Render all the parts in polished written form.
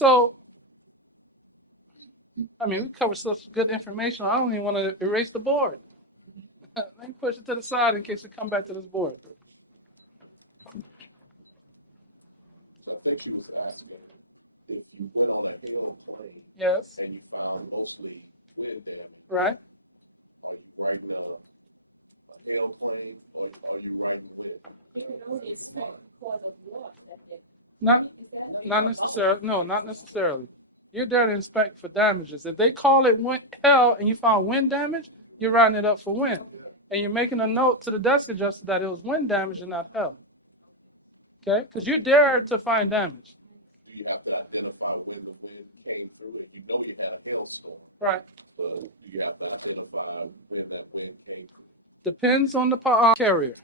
So, I mean, we covered such good information. I don't even want to erase the board. Let me push it to the side in case we come back to this board. I think he was asking if you went on a airplane Yes. and you found mostly wind damage, Right. are you writing a airplane or are you writing it? Not necessarily. No, not necessarily. You're there to inspect for damages. If they call it hell and you found wind damage, you're writing it up for wind. And you're making a note to the desk adjuster that it was wind damage and not hell. Okay? Because you're there to find damage. You have to identify where the wind came through, and you know you had a hailstorm. Right. So you have to identify where that wind came from. Depends on the carrier.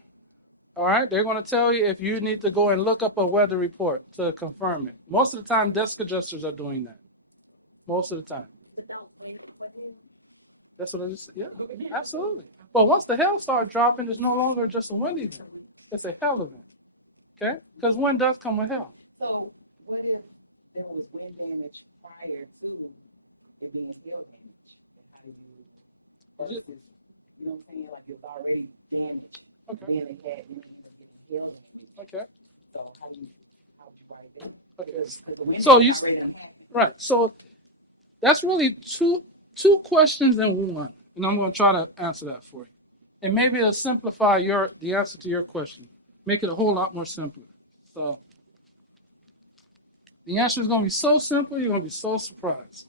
All right? They're going to tell you if you need to go and look up a weather report to confirm it. Most of the time, desk adjusters are doing that. Most of the time. That's what I just said. Yeah, absolutely. But once the hail starts dropping, it's no longer just a wind event. It's a hail event. Okay? Because wind does come with hail. So what if there was wind damage prior to there being hail damage? How do you, versus, you know what I'm saying? Like it's already damaged. Okay. Then it had hail damage. Okay. So how would you write it down? Okay. So you right. So that's really two questions in one, and I'm going to try to answer that for you. And maybe it'll simplify the answer to your question, make it a whole lot more simpler. So the answer is going to be so simple, you're going to be so surprised.